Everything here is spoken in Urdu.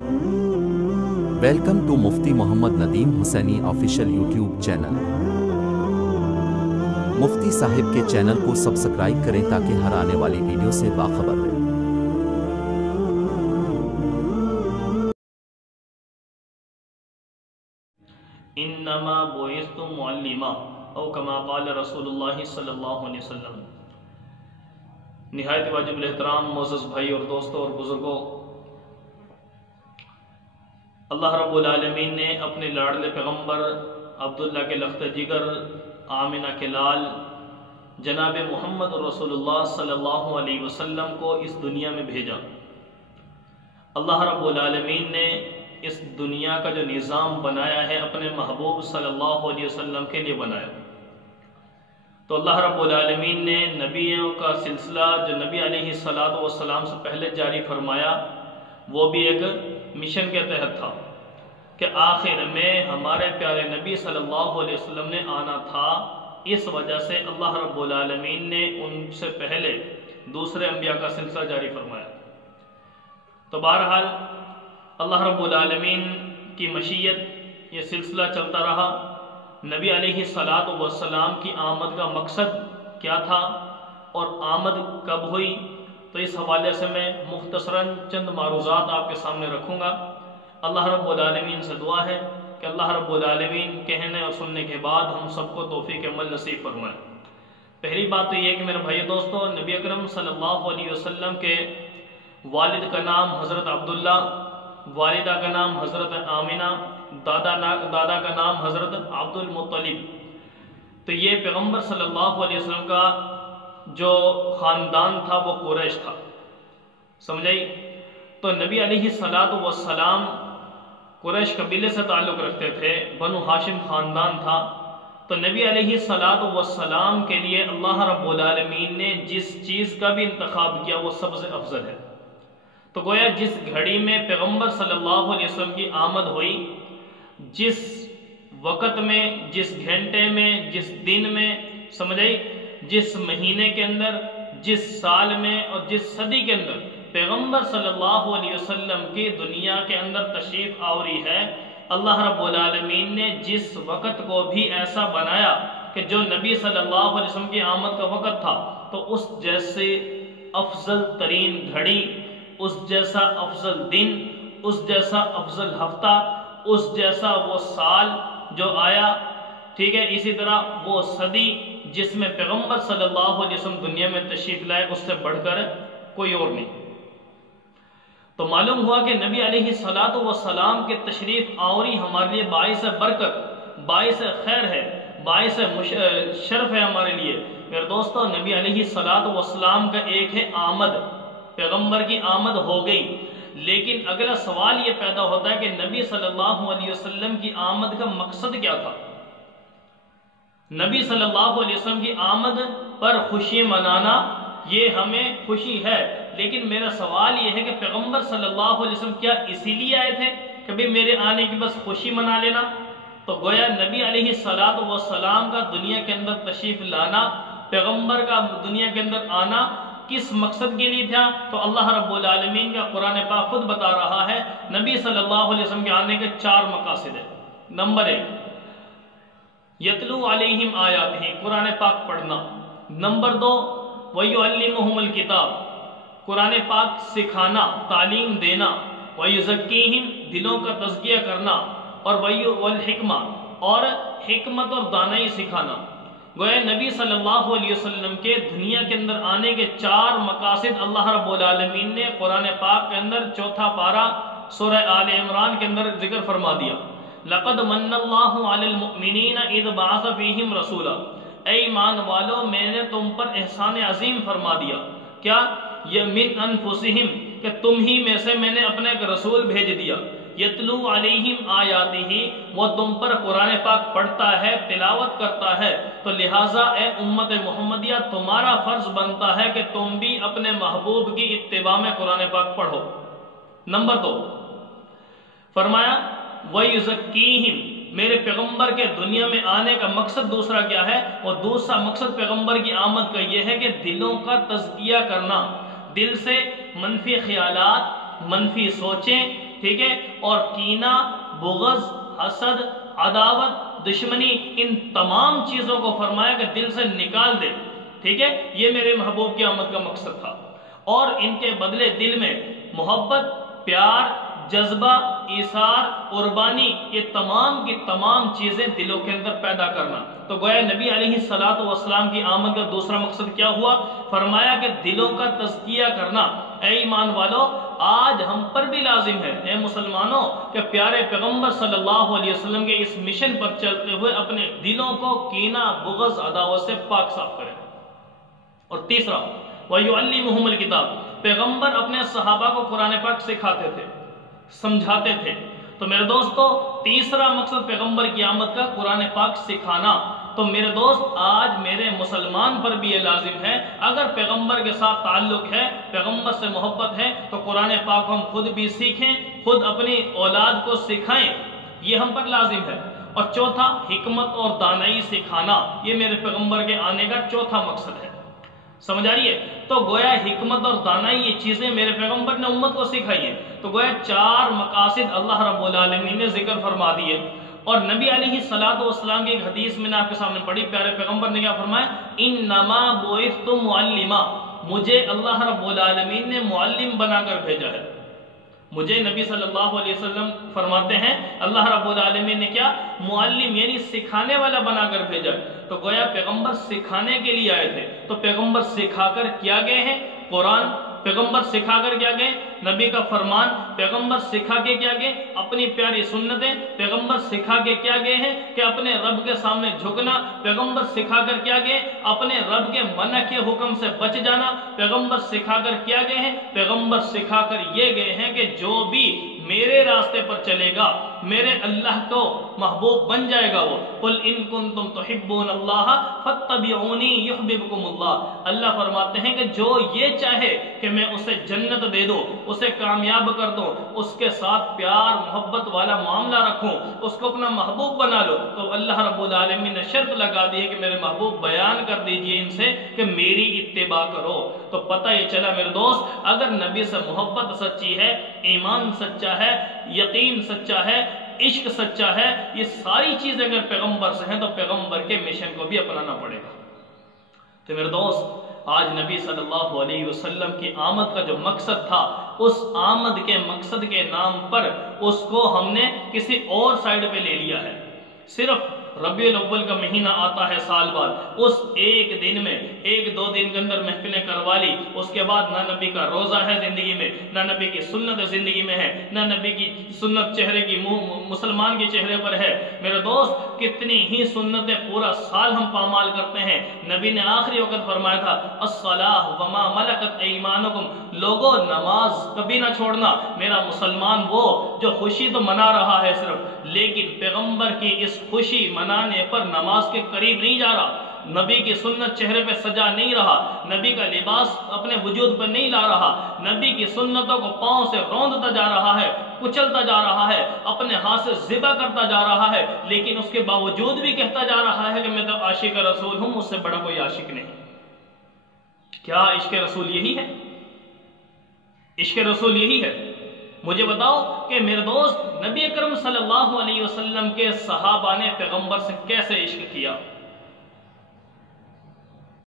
Welcome to Mufti Muhammad Nadeem Hussaini official YouTube channel. Mufti صاحب کے چینل کو سبسکرائب کریں تاکہ ہر آنے والی ویڈیو سے باخبر رہیں۔ انما بعثت معلما او کما قال رسول اللہ صلی اللہ علیہ وسلم۔ نہایت واجب الاحترام معزز بھائی اور دوستوں اور بزرگوں، اللہ رب العالمین نے اپنے لاڈلے پیغمبر عبداللہ کے لخت جگر، آمنہ کے لال، جناب محمد رسول اللہ صلی اللہ علیہ وسلم کو اس دنیا میں بھیجا۔ اللہ رب العالمین نے اس دنیا کا جو نظام بنایا ہے اپنے محبوب صلی اللہ علیہ وسلم کے لیے بنایا۔ تو اللہ رب العالمین نے نبیوں کا سلسلہ جو نبی علیہ السلام سے پہلے جاری فرمایا، وہ بھی ایک مشن کے تحت تھا کہ آخر میں ہمارے پیارے نبی صلی اللہ علیہ وسلم نے آنا تھا۔ اس وجہ سے اللہ رب العالمین نے ان سے پہلے دوسرے انبیاء کا سلسلہ جاری فرمایا۔ تو بہرحال اللہ رب العالمین کی مشیت یہ سلسلہ چلتا رہا۔ نبی علیہ السلام کی آمد کا مقصد کیا تھا اور آمد کب ہوئی، تو اس حوالے سے میں مختصراً چند معروضات آپ کے سامنے رکھوں گا۔ اللہ رب العالمین سے دعا ہے کہ اللہ رب العالمین کہنے اور سننے کے بعد ہم سب کو توفیق عمل نصیب فرمائے۔ پہلی بات تو یہ ہے کہ میرے بھائی دوستو، نبی اکرم صلی اللہ علیہ وسلم کے والد کا نام حضرت عبداللہ، والدہ کا نام حضرت آمنہ، دادا کا نام حضرت عبد المطلب۔ تو یہ پیغمبر صلی اللہ علیہ وسلم کا جو خاندان تھا وہ قریش تھا، سمجھائی؟ تو نبی علیہ السلام قریش قبیلے سے تعلق رکھتے تھے، بنو ہاشم خاندان تھا۔ تو نبی علیہ السلام کے لیے اللہ رب العالمین نے جس چیز کا بھی انتخاب کیا وہ سب سے افضل ہے۔ تو گویا جس گھڑی میں پیغمبر صلی اللہ علیہ وسلم کی آمد ہوئی، جس وقت میں، جس گھنٹے میں، جس دن میں، سمجھائی، جس مہینے کے اندر، جس سال میں اور جس صدی کے اندر پیغمبر صلی اللہ علیہ وسلم کی دنیا کے اندر تشریف آوری ہے، اللہ رب العالمین نے جس وقت کو بھی ایسا بنایا کہ جو نبی صلی اللہ علیہ وسلم کی آمد کا وقت تھا، تو اس جیسے افضل ترین گھڑی، اس جیسا افضل دن، اس جیسا افضل ہفتہ، اس جیسا وہ سال جو آیا، ٹھیک ہے، اسی طرح وہ صدی جس میں پیغمبر صلی اللہ علیہ وسلم دنیا میں تشریف لائے، اس سے بڑھ کر کوئی اور نہیں۔ تو معلوم ہوا کہ نبی علیہ السلام کے تشریف آوری ہمارے لیے باعث برکت، باعث خیر ہے، باعث شرف ہے ہمارے لیے۔ میرے دوستو، نبی علیہ السلام کا ایک ہے آمد، پیغمبر کی آمد ہو گئی، لیکن اگلا سوال یہ پیدا ہوتا ہے کہ نبی صلی اللہ علیہ وسلم کی آمد کا مقصد کیا تھا؟ نبی صلی اللہ علیہ وسلم کی آمد پر خوشی منانا یہ ہمیں خوشی ہے، لیکن میرا سوال یہ ہے کہ پیغمبر صلی اللہ علیہ وسلم کیا اسی لیے آئے تھے کہ بھی میرے آنے کی بس خوشی منا لینا؟ تو گویا نبی علیہ السلام کا دنیا کے اندر تشریف لانا، پیغمبر کا دنیا کے اندر آنا کس مقصد کے لیے تھا؟ تو اللہ رب العالمین کا قرآن پاک خود بتا رہا ہے، نبی صلی اللہ علیہ وسلم کے آنے کے 4 مقاصد ہیں۔ نمبر 1، یتلو علیہم آیاتہ، قرآن پاک پڑھنا۔ نمبر 2، وَيُعَلِّمُهُمُ الْكِتَابَ، قرآن پاک سکھانا، تعلیم دینا۔ وَيُزَكِّيهِمْ، دلوں کا تزکیہ کرنا، اور وَالْحِکْمَةِ، اور حکمت اور دانائی سکھانا۔ گویا نبی صلی اللہ علیہ وسلم کے دنیا کے اندر آنے کے 4 مقاصد اللہ رب العالمین نے قرآن پاک کے اندر 4 پارہ سورہ آل عمران کے اندر ذکر فرما دیا۔ لَقَدْ مَنَّ اللَّهُ عَلَى الْمُؤْمِنِينَ إِذْ بَعَثَ فِيهِمْ رَسُولًا، اے ایمان والو، میں نے تم پر احسان عظیم فرما دیا۔ کیا؟ یہ من انفسہم، کہ تم ہی میں سے میں نے اپنا ایک رسول بھیج دیا۔ یتلو علیہم آیاتہ، وہ تم پر قرآن پاک پڑھتا ہے، تلاوت کرتا ہے۔ تو لہٰذا اے امت محمدیہ، تمہارا فرض بنتا ہے کہ تم بھی اپنے محبوب کی اتباع میں قرآن پاک پڑھو۔ نمبر 2، فرمایا وَيُزَكِّيهِمْ، میرے پیغمبر کے دنیا میں آنے کا مقصد دوسرا کیا ہے؟ وہ دوسرا مقصد پیغمبر کی آمد کا یہ ہے کہ دلوں کا تزکیہ کرنا، دل سے منفی خیالات، منفی سوچیں، ٹھیک ہے، اور کینہ، بغض، حسد، عداوت، دشمنی، ان تمام چیزوں کو فرمایا کہ دل سے نکال دے، ٹھیک ہے، یہ میرے محبوب کی آمد کا مقصد تھا۔ اور ان کے بدلے دل میں محبت، پیار، جذبہ، ایثار، قربانی، یہ تمام کی تمام چیزیں دلوں کے اندر پیدا کرنا۔ تو گویا نبی علیہ الصلوۃ والسلام کی آمد کا دوسرا مقصد کیا ہوا؟ فرمایا کہ دلوں کا تزکیہ کرنا۔ اے ایمان والو، آج ہم پر بھی لازم ہے، اے مسلمانوں، کہ پیارے پیغمبر صلی اللہ علیہ وسلم کے اس مشن پر چلتے ہوئے اپنے دلوں کو کینہ، بغض، عداوت سے پاک صاف کریں۔ اور تیسرا، وَيُعَلِّمُهُمُ الْكِتَابَ، پیغمبر اپنے صحابہ کو قرآن پاک سکھاتے تھے، سمجھاتے تھے۔ تو میرے دوستو، تیسرا مقصد پیغمبر کی آمد کا قرآن پاک سکھانا۔ تو میرے دوست، آج میرے مسلمان پر بھی یہ لازم ہے، اگر پیغمبر کے ساتھ تعلق ہے، پیغمبر سے محبت ہے، تو قرآن پاک ہم خود بھی سیکھیں، خود اپنی اولاد کو سکھائیں، یہ ہم پر لازم ہے۔ اور چوتھا، حکمت اور دانائی سکھانا، یہ میرے پیغمبر کے آنے کا چوتھا مقصد ہے۔ سمجھ آ رہی ہے؟ تو گویا حکمت اور دانائی یہ چیزیں میرے پیغمبر نے امت کو سکھائی ہیں۔ تو گویا 4 مقاصد اللہ رب العالمین نے ذکر فرما دیے۔ اور نبی علیہ الصلوۃ والسلام کی ایک حدیث میں نے آپ کے سامنے پڑھی، پیارے پیغمبر نے کیا فرمایا؟ انما بعثت معلما، مجھے اللہ رب العالمین نے معلم بنا کر بھیجا ہے۔ مجھے نبی صلی اللہ علیہ وسلم فرماتے ہیں اللہ رب العالمین نے کیا؟ معلم، یعنی سکھانے والا بنا کر بھیجا۔ تو گویا پیغمبر سکھانے کے لیے آئے تھے۔ تو پیغمبر سکھا کر کیا گئے ہیں؟ قرآن۔ پیغمبر سکھا کر کیا گئے؟ نبی کا فرمان۔ پیغمبر سکھا کے کیا گئے؟ اپنی پیاری سنتیں۔ پیغمبر سکھا کے کیا گئے ہیں؟ کہ اپنے رب کے سامنے جھکنا۔ پیغمبر سکھا کر کیا گئے؟ اپنے رب کے منع کے حکم سے بچ جانا۔ پیغمبر سکھا کر کیا گئے ہیں؟ پیغمبر سکھا کر یہ گئے ہیں کہ جو بھی میرے راستے پر چلے گا، میرے اللہ کو محبوب بن جائے گا وہ۔ قل ان کنتم تحبون اللہ فاتبعونی یحببکم اللہ۔ اللہ فرماتے ہیں کہ جو یہ چاہے کہ میں اسے جنت دے دوں، اسے کامیاب کر دوں، اس کے ساتھ پیار محبت والا معاملہ رکھوں، اس کو اپنا محبوب بنا لو، تو اللہ رب العالمین نے شرط لگا دی ہے کہ میرے محبوب بیان کر دیجئے ان سے کہ میری اتباع کرو۔ تو پتہ یہ چلا میرے دوست، اگر نبی سے محبت سچی ہے، ایمان سچا ہے، یقین سچا ہے، عشق سچا ہے، یہ ساری چیزیں اگر پیغمبر سے ہیں تو پیغمبر کے مشن کو بھی اپنانا پڑے گا۔ تو میرے دوست، آج نبی صلی اللہ علیہ وسلم کی آمد کا جو مقصد تھا، اس آمد کے مقصد کے نام پر اس کو ہم نے کسی اور سائیڈ پہ لے لیا ہے۔ صرف ربیع الاول کا مہینہ آتا ہے سال بعد، اس ایک دن میں 1-2 دن کے اندر محفلیں کروا لی، اس کے بعد نہ نبی کا روزہ ہے زندگی میں، نہ نبی کی سنت زندگی میں ہے، نہ نبی کی سنت چہرے کی مسلمان کے چہرے پر ہے۔ میرے دوست، کتنی ہی سنتیں پورا سال ہم پامال کرتے ہیں۔ نبی نے آخری وقت فرمایا تھا الصلاۃ وما ملکت ایمانکم، لوگوں نماز کبھی نہ چھوڑنا۔ میرا مسلمان وہ جو خوشی تو منا رہا ہے صرف، لیکن پیغمبر کی اس خوشی منانے پر نماز کے قریب نہیں جا رہا، نبی کی سنت چہرے پہ سجا نہیں رہا، نبی کا لباس اپنے وجود پر نہیں لا رہا، نبی کی سنتوں کو پاؤں سے روندتا جا رہا ہے، کچلتا جا رہا ہے، اپنے ہاتھ سے ذبح کرتا جا رہا ہے، لیکن اس کے باوجود بھی کہتا جا رہا ہے کہ میں تو عاشق رسول ہوں، مجھ سے بڑا کوئی عاشق نہیں۔ کیا عشق رسول یہی ہے؟ عشق رسول یہی ہے؟ مجھے بتاؤ کہ میرے دوست، نبی اکرم صلی اللہ علیہ وسلم کے صحابہ نے پیغمبر سے کیسے عشق کیا؟